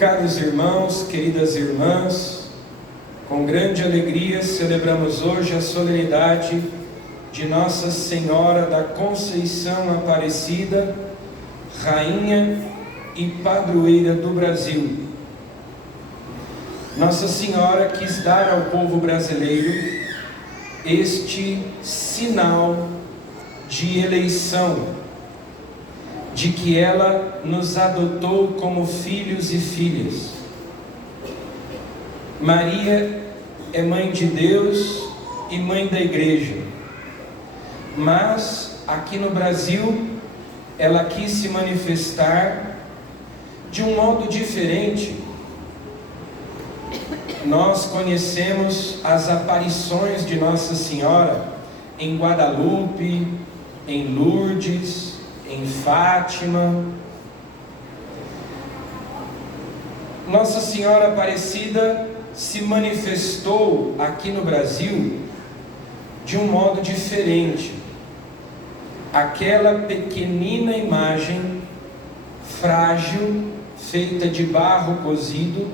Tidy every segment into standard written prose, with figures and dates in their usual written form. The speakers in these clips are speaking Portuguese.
Caros irmãos, queridas irmãs, com grande alegria celebramos hoje a solenidade de Nossa Senhora da Conceição Aparecida, Rainha e Padroeira do Brasil. Nossa Senhora quis dar ao povo brasileiro este sinal de eleição, de que ela nos adotou como filhos e filhas. Maria é mãe de Deus e mãe da Igreja, mas aqui no Brasil ela quis se manifestar de um modo diferente. Nós conhecemos as aparições de Nossa Senhora em Guadalupe, em Lourdes, em Fátima. Nossa Senhora Aparecida se manifestou aqui no Brasil de um modo diferente. Aquela pequenina imagem frágil, feita de barro cozido,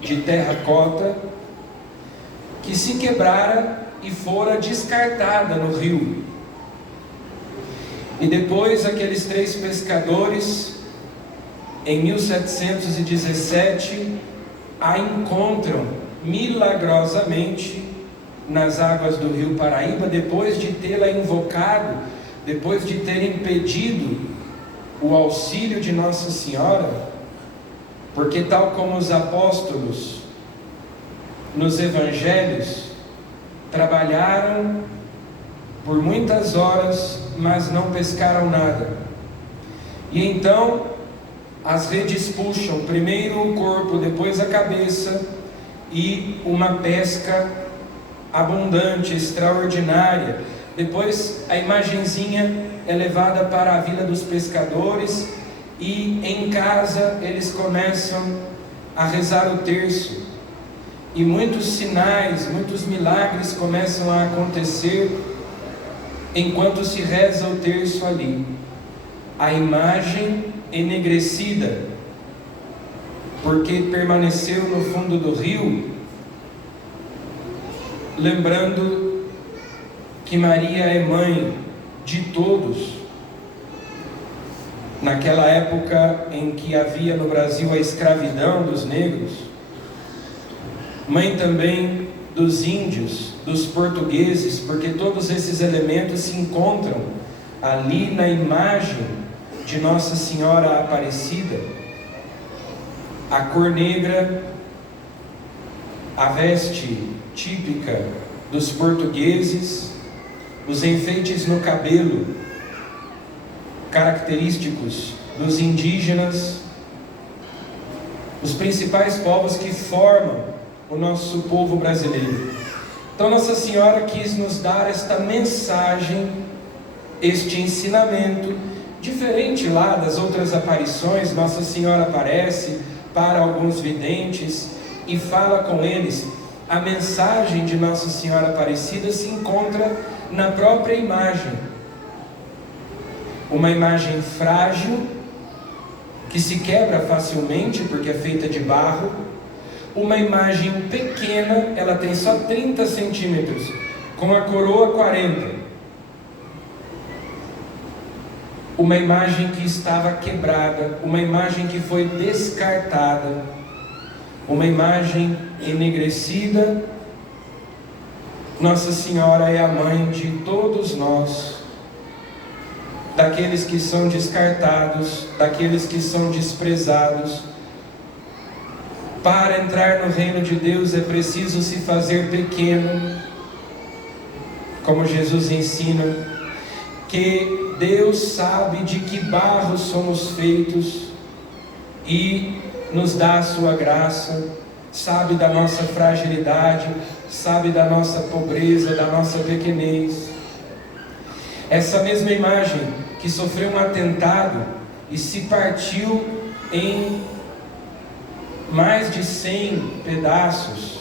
de terracota, que se quebrara e fora descartada no rio. E depois aqueles 3 pescadores, em 1717, a encontram milagrosamente nas águas do rio Paraíba, depois de tê-la invocado, depois de terem pedido o auxílio de Nossa Senhora, porque tal como os apóstolos nos evangelhos trabalharam por muitas horas, mas não pescaram nada. E então as redes puxam, primeiro o corpo, depois a cabeça, e uma pesca abundante, extraordinária. Depois a imagenzinha é levada para a vila dos pescadores, e em casa eles começam a rezar o terço, e muitos sinais, muitos milagres começam a acontecer enquanto se reza o terço ali. A imagem enegrecida, porque permaneceu no fundo do rio, lembrando que Maria é mãe de todos. Naquela época em que havia no Brasil a escravidão dos negros, mãe também dos índios, dos portugueses, porque todos esses elementos se encontram ali na imagem de Nossa Senhora Aparecida. A cor negra, a veste típica dos portugueses, os enfeites no cabelo, característicos dos indígenas, os principais povos que formam o nosso povo brasileiro. Então Nossa Senhora quis nos dar esta mensagem, este ensinamento, diferente lá das outras aparições. Nossa Senhora aparece para alguns videntes e fala com eles. A mensagem de Nossa Senhora Aparecida se encontra na própria imagem. Uma imagem frágil, que se quebra facilmente porque é feita de barro. Uma imagem pequena, ela tem só 30 centímetros, com a coroa 40. Uma imagem que estava quebrada, uma imagem que foi descartada, uma imagem enegrecida. Nossa Senhora é a mãe de todos nós, daqueles que são descartados, daqueles que são desprezados. Para entrar no reino de Deus é preciso se fazer pequeno, como Jesus ensina, que Deus sabe de que barro somos feitos e nos dá a sua graça, sabe da nossa fragilidade, sabe da nossa pobreza, da nossa pequenez. Essa mesma imagem que sofreu um atentado e se partiu em mais de 100 pedaços,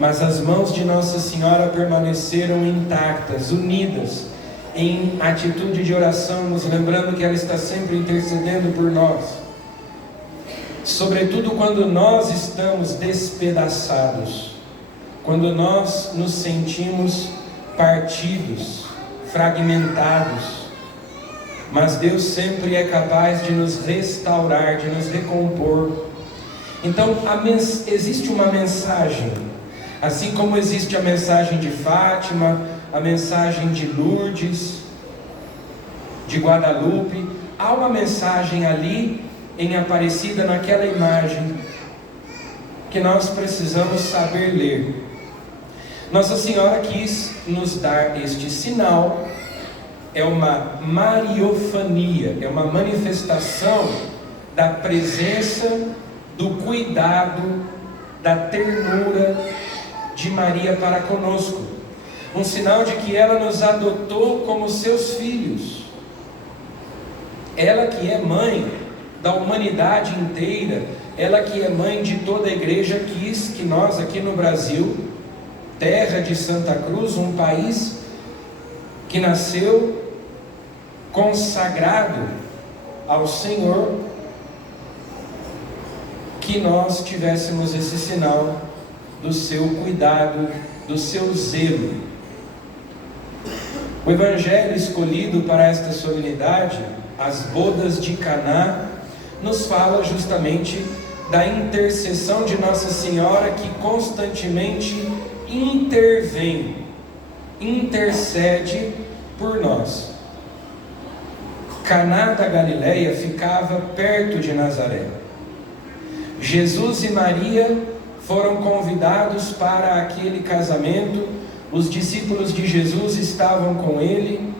mas as mãos de Nossa Senhora permaneceram intactas, unidas, em atitude de oração, nos lembrando que ela está sempre intercedendo por nós. sobretudo quando nós estamos despedaçados, quando nós nos sentimos partidos, fragmentados. Mas Deus sempre é capaz de nos restaurar, de nos recompor. Então existe uma mensagem, assim como existe a mensagem de Fátima, a mensagem de Lourdes, de Guadalupe, há uma mensagem ali em Aparecida, naquela imagem, que nós precisamos saber ler. Nossa Senhora quis nos dar este sinal. É uma mariofania, é uma manifestação da presença, do cuidado, da ternura de Maria para conosco. Um sinal de que ela nos adotou como seus filhos. Ela que é mãe da humanidade inteira, ela que é mãe de toda a igreja, quis que nós aqui no Brasil, terra de Santa Cruz, um país que nasceu consagrado ao Senhor, que nós tivéssemos esse sinal do seu cuidado, do seu zelo. O evangelho escolhido para esta solenidade, as bodas de Caná, nos fala justamente da intercessão de Nossa Senhora, que constantemente intercede por nós. Caná da Galileia ficava perto de Nazaré. Jesus e Maria foram convidados para aquele casamento. Os discípulos de Jesus estavam com ele.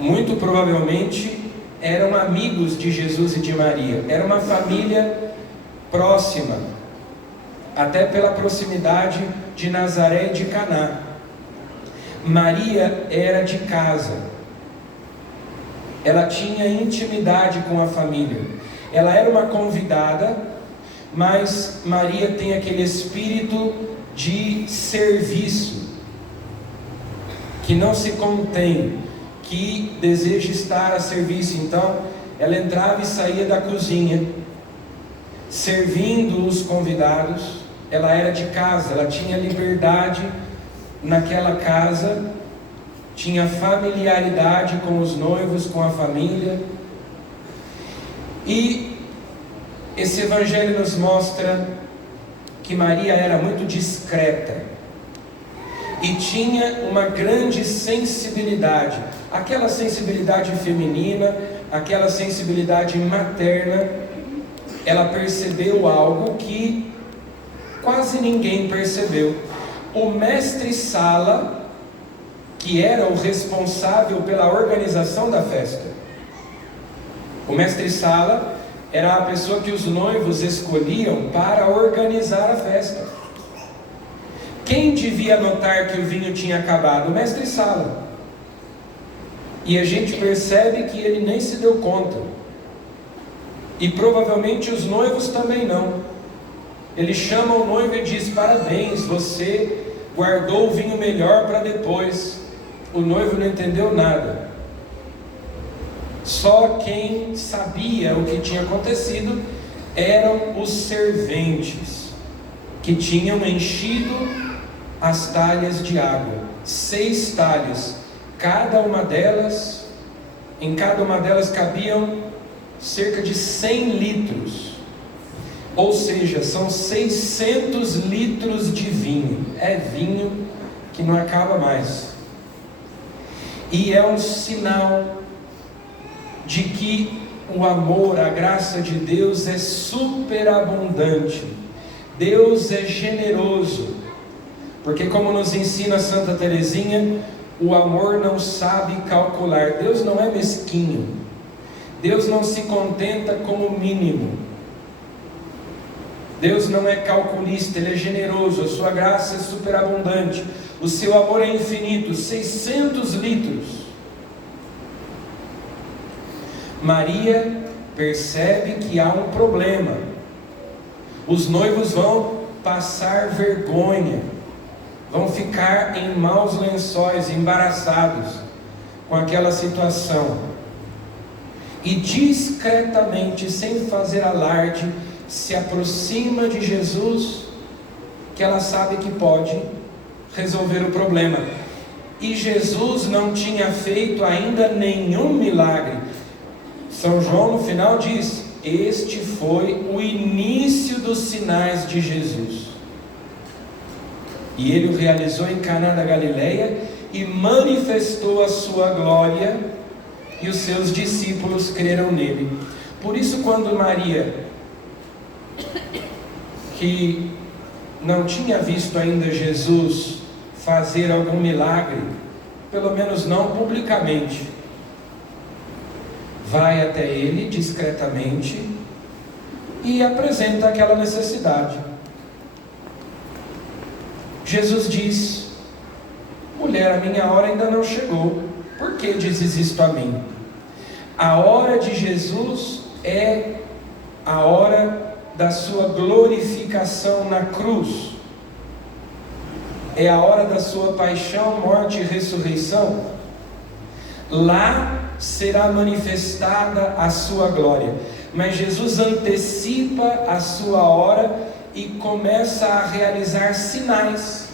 Muito provavelmente eram amigos de Jesus e de Maria. Era uma família próxima, até pela proximidade de Nazaré e de Caná. Maria era de casa. Ela tinha intimidade com a família. Ela era uma convidada, mas Maria tem aquele espírito de serviço, que não se contém, que deseja estar a serviço. Então, ela entrava e saía da cozinha, servindo os convidados. Ela era de casa, ela tinha liberdade naquela casa, tinha familiaridade com os noivos, com a família. E esse evangelho nos mostra que Maria era muito discreta e tinha uma grande sensibilidade, aquela sensibilidade feminina, aquela sensibilidade materna. Ela percebeu algo que quase ninguém percebeu. O mestre-sala, que era o responsável pela organização da festa, o mestre-sala era a pessoa que os noivos escolhiam para organizar a festa. Quem devia notar que o vinho tinha acabado? O mestre-sala. E a gente percebe que ele nem se deu conta. E provavelmente os noivos também não. Ele chama o noivo e diz: parabéns, você guardou o vinho melhor para depois. O noivo não entendeu nada. Só quem sabia o que tinha acontecido eram os serventes, que tinham enchido as talhas de água. 6 talhas, em cada uma delas cabiam cerca de 100 litros, ou seja, são 600 litros de vinho. É vinho que não acaba mais, e é um sinal de que o amor, a graça de Deus é superabundante. Deus é generoso, porque, como nos ensina Santa Teresinha, o amor não sabe calcular. Deus não é mesquinho. Deus não se contenta com o mínimo. Deus não é calculista, Ele é generoso. A sua graça é superabundante. O seu amor é infinito. 600 litros. Maria percebe que há um problema. Os noivos vão passar vergonha, vão ficar em maus lençóis, embaraçados com aquela situação. e discretamente, sem fazer alarde, se aproxima de Jesus, que ela sabe que pode resolver o problema. E Jesus não tinha feito ainda nenhum milagre. São João no final diz: este foi o início dos sinais de Jesus. E ele o realizou em Caná da Galileia e manifestou a sua glória, e os seus discípulos creram nele. Por isso, quando Maria, que não tinha visto ainda Jesus fazer algum milagre, pelo menos não publicamente, vai até ele discretamente e apresenta aquela necessidade. Jesus diz: mulher, a minha hora ainda não chegou. Por que dizes isto a mim? A hora de Jesus é a hora da sua glorificação na cruz. É a hora da sua paixão, morte e ressurreição. Lá será manifestada a sua glória. Mas Jesus antecipa a sua hora e começa a realizar sinais.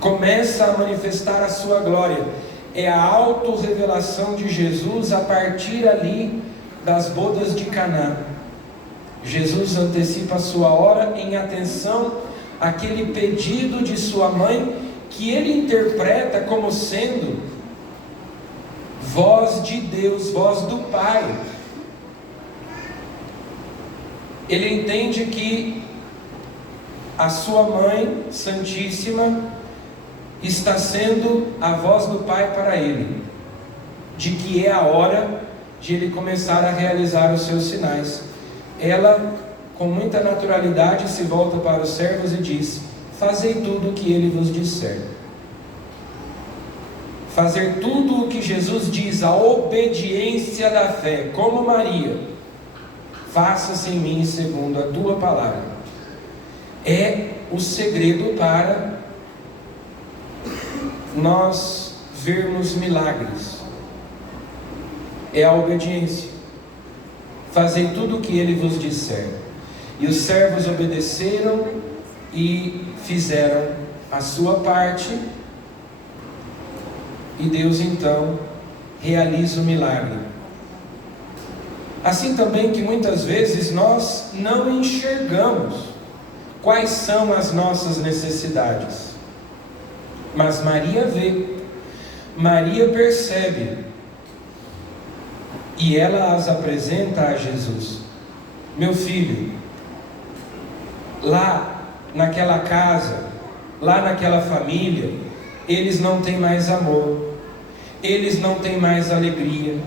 Começa a manifestar a sua glória. É a autorrevelação de Jesus a partir ali das bodas de Caná. Jesus antecipa a sua hora em atenção àquele pedido de sua mãe, que ele interpreta como sendo voz de Deus, voz do Pai. Ele entende que a sua mãe santíssima está sendo a voz do Pai para ele, de que é a hora de ele começar a realizar os seus sinais. Ela, com muita naturalidade, se volta para os servos e diz: fazei tudo o que ele vos disser. Fazer tudo o que Jesus diz, a obediência da fé, como Maria: faça-se em mim segundo a tua palavra. É o segredo para nós vermos milagres. É a obediência. Fazei tudo o que ele vos disser. E os servos obedeceram e fizeram a sua parte, e Deus então realiza o milagre. Assim também que muitas vezes nós não enxergamos quais são as nossas necessidades, mas Maria vê, Maria percebe, e ela as apresenta a Jesus. Meu filho, lá naquela casa, lá naquela família, eles não têm mais amor, eles não têm mais alegria,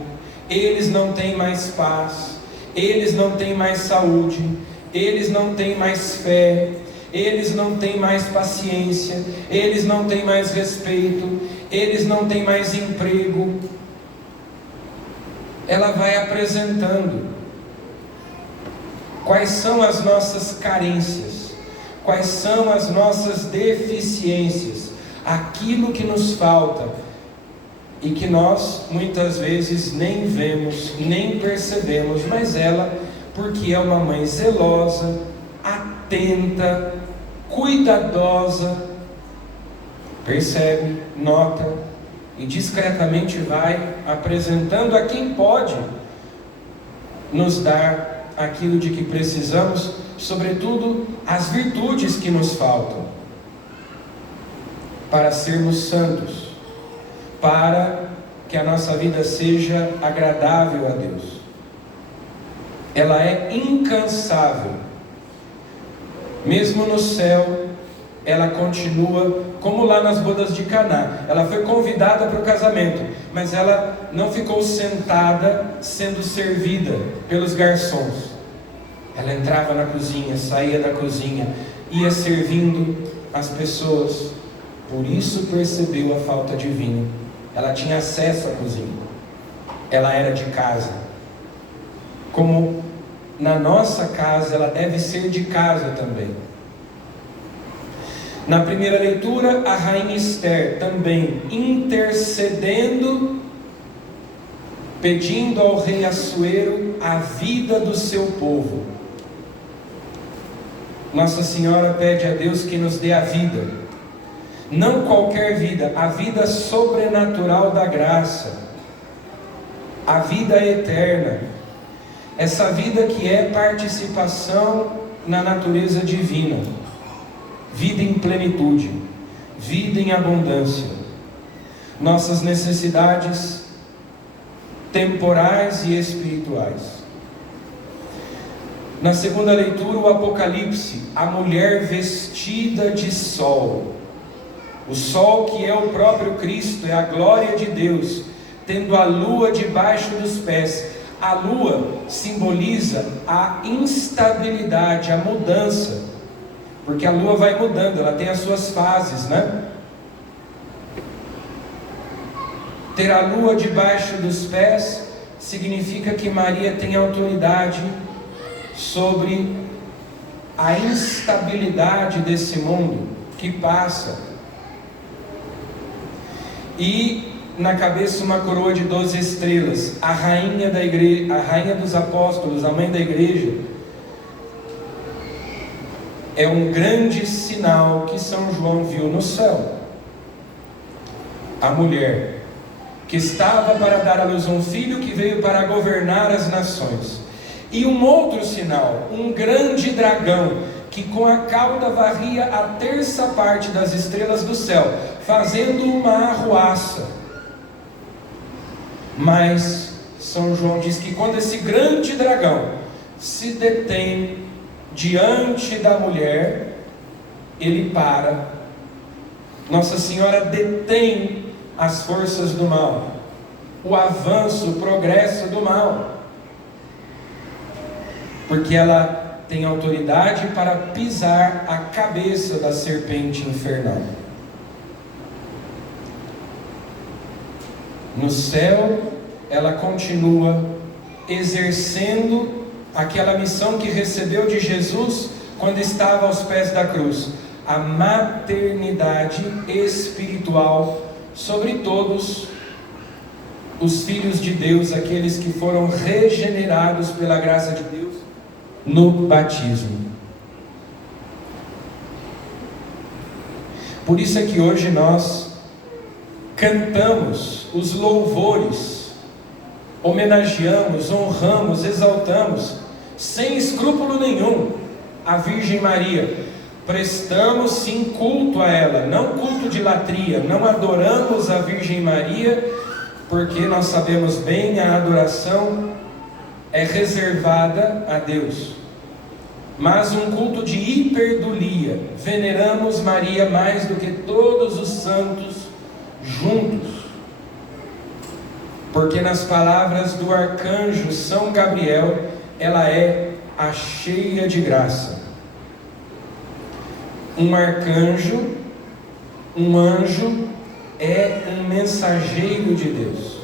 eles não têm mais paz, eles não têm mais saúde, eles não têm mais fé, eles não têm mais paciência, eles não têm mais respeito, eles não têm mais emprego. Ela vai apresentando quais são as nossas carências, quais são as nossas deficiências, aquilo que nos falta e que nós muitas vezes nem vemos, nem percebemos, mas ela, porque é uma mãe zelosa, atenta, cuidadosa, percebe, nota e discretamente vai apresentando a quem pode nos dar aquilo de que precisamos, sobretudo as virtudes que nos faltam, para sermos santos, para que a nossa vida seja agradável a Deus. Ela é incansável. Mesmo no céu, ela continua como lá nas bodas de Caná. Ela foi convidada para o casamento, mas ela não ficou sentada sendo servida pelos garçons. Ela entrava na cozinha, saía da cozinha, ia servindo as pessoas. Por isso percebeu a falta de vinho. Ela tinha acesso à cozinha. Ela era de casa. Como na nossa casa, ela deve ser de casa também. Na primeira leitura, a rainha Esther também intercedendo pedindo ao rei Assuero a vida do seu povo. Nossa Senhora pede a Deus que nos dê a vida, não qualquer vida, a vida sobrenatural da graça, a vida eterna, essa vida que é participação na natureza divina, vida em plenitude, vida em abundância. Nossas necessidades temporais e espirituais. Na segunda leitura, o Apocalipse, a mulher vestida de sol. O sol que é o próprio Cristo, é a glória de Deus, tendo a lua debaixo dos pés. A lua simboliza a instabilidade, a mudança, porque a lua vai mudando, ela tem as suas fases, né? Ter a lua debaixo dos pés significa que Maria tem autoridade sobre a instabilidade desse mundo que passa. E na cabeça uma coroa de 12 estrelas, a rainha da igreja, a rainha dos apóstolos, a mãe da igreja. É um grande sinal que São João viu no céu. A mulher que estava para dar à luz um filho que veio para governar as nações. E um outro sinal, um grande dragão, que com a cauda varria a terça parte das estrelas do céu, fazendo uma arruaça. Mas São João diz que quando esse grande dragão se detém diante da mulher, ele para. Nossa Senhora detém as forças do mal, o avanço, o progresso do mal, porque ela tem autoridade para pisar a cabeça da serpente infernal. No céu, ela continua exercendo aquela missão que recebeu de Jesus quando estava aos pés da cruz, a maternidade espiritual sobre todos os filhos de Deus, aqueles que foram regenerados pela graça de Deus no batismo. Por isso é que hoje nós cantamos os louvores, homenageamos, honramos, exaltamos, sem escrúpulo nenhum, a Virgem Maria. Prestamos sim culto a ela, não culto de latria, não adoramos a Virgem Maria, porque nós sabemos bem, a adoração é reservada a Deus, mas um culto de hiperdulia. Veneramos Maria mais do que todos os santos juntos, porque nas palavras do arcanjo São Gabriel, ela é a cheia de graça. Um arcanjo, um anjo, é um mensageiro de Deus,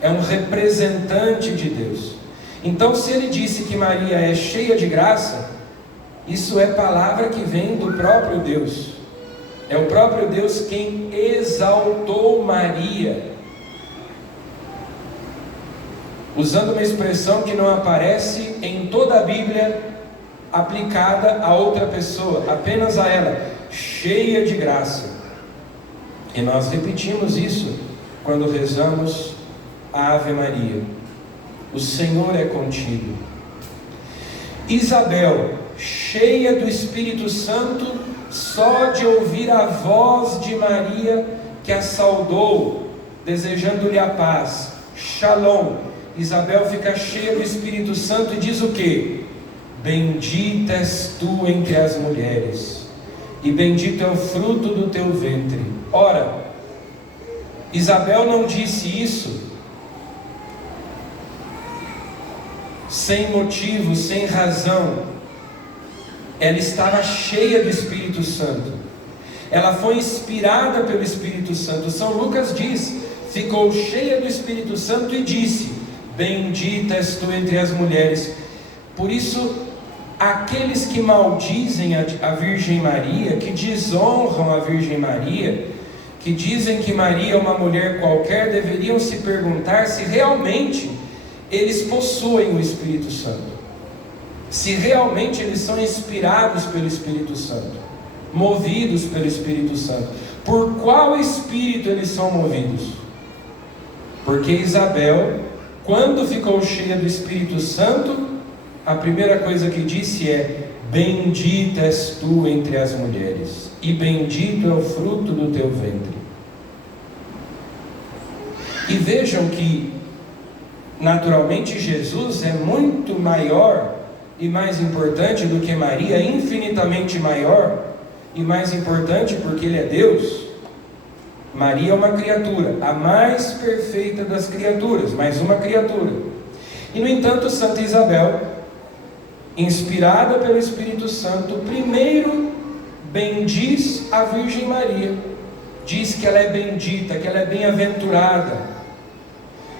é um representante de Deus. Então, se ele disse que Maria é cheia de graça, isso é palavra que vem do próprio Deus. É o próprio Deus quem exaltou Maria, usando uma expressão que não aparece em toda a Bíblia aplicada a outra pessoa, apenas a ela, cheia de graça. E nós repetimos isso quando rezamos a Ave Maria. O Senhor é contigo. Isabel, cheia do Espírito Santo, só de ouvir a voz de Maria que a saudou, desejando-lhe a paz, Shalom. Isabel fica cheia do Espírito Santo e diz o quê? Bendita és tu entre as mulheres, e bendito é o fruto do teu ventre. Ora, Isabel não disse isso sem motivo, sem razão. Ela estava cheia do Espírito Santo, ela foi inspirada pelo Espírito Santo. São Lucas diz, ficou cheia do Espírito Santo e disse, bendita és tu entre as mulheres. Por isso, aqueles que maldizem a Virgem Maria, que desonram a Virgem Maria, que dizem que Maria é uma mulher qualquer, deveriam se perguntar se realmente eles possuem o Espírito Santo, se realmente eles são inspirados pelo Espírito Santo, movidos pelo Espírito Santo. Por qual Espírito eles são movidos? Porque Isabel, quando ficou cheia do Espírito Santo, a primeira coisa que disse é: bendita és tu entre as mulheres, e bendito é o fruto do teu ventre. E vejam que, naturalmente, Jesus é muito maior e mais importante do que Maria, infinitamente maior e mais importante porque Ele é Deus. Maria é uma criatura, a mais perfeita das criaturas, mais uma criatura. E, no entanto, Santa Isabel, inspirada pelo Espírito Santo, primeiro bendiz a Virgem Maria, diz que ela é bendita, que ela é bem-aventurada,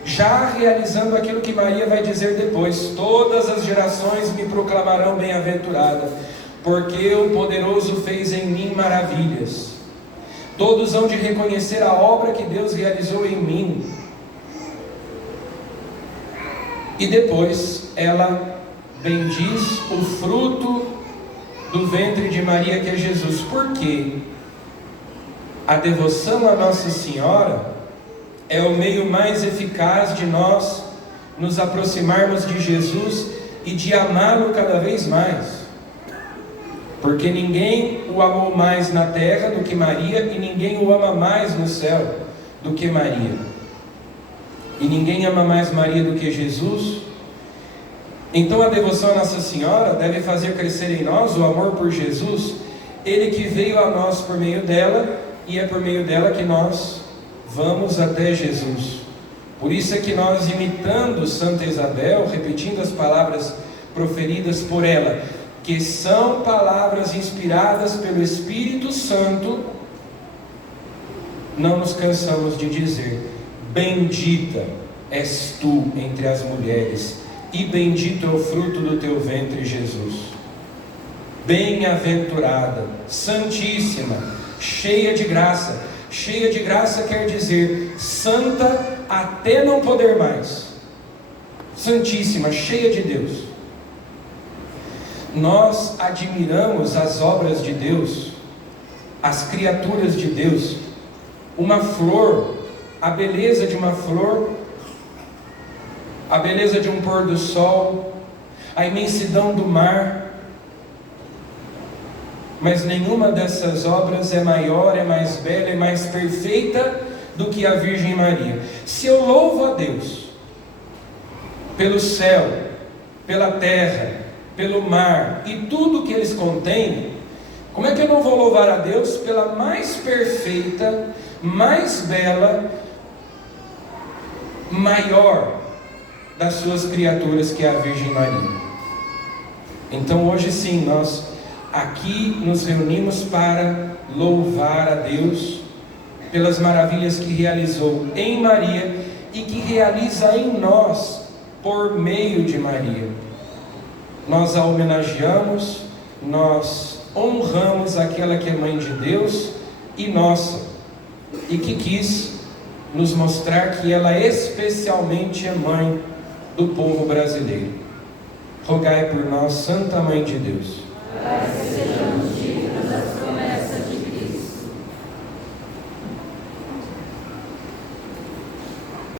já realizando aquilo que Maria vai dizer depois: todas as gerações me proclamarão bem-aventurada, porque o poderoso fez em mim maravilhas. Todos hão de reconhecer a obra que Deus realizou em mim. E depois ela bendiz o fruto do ventre de Maria, que é Jesus. Por quê? A devoção a Nossa Senhora é o meio mais eficaz de nós nos aproximarmos de Jesus e de amá-lo cada vez mais. Porque ninguém o amou mais na terra do que Maria, e ninguém o ama mais no céu do que Maria. E ninguém ama mais Maria do que Jesus. Então a devoção a Nossa Senhora deve fazer crescer em nós o amor por Jesus, Ele que veio a nós por meio dela, e é por meio dela que nós vamos até Jesus. Por isso é que nós, imitando Santa Isabel, repetindo as palavras proferidas por ela, que são palavras inspiradas pelo Espírito Santo, não nos cansamos de dizer: bendita és tu entre as mulheres, e bendito é o fruto do teu ventre, Jesus. Bem-aventurada, santíssima, cheia de graça. Cheia de graça quer dizer santa até não poder mais, santíssima, cheia de Deus. Nós admiramos as obras de Deus, as criaturas de Deus. Uma flor, a beleza de uma flor, a beleza de um pôr do sol, a imensidão do mar. Mas nenhuma dessas obras é maior, é mais bela, é mais perfeita do que a Virgem Maria. Se eu louvo a Deus pelo céu, pela terra, pelo mar e tudo que eles contêm, como é que eu não vou louvar a Deus pela mais perfeita, mais bela, maior das suas criaturas, que é a Virgem Maria? Então hoje sim, nós aqui nos reunimos para louvar a Deus pelas maravilhas que realizou em Maria e que realiza em nós por meio de Maria. Nós a homenageamos, nós honramos aquela que é mãe de Deus e nossa, e que quis nos mostrar que ela especialmente é mãe do povo brasileiro. Rogai por nós, Santa Mãe de Deus, para que sejamos dignos das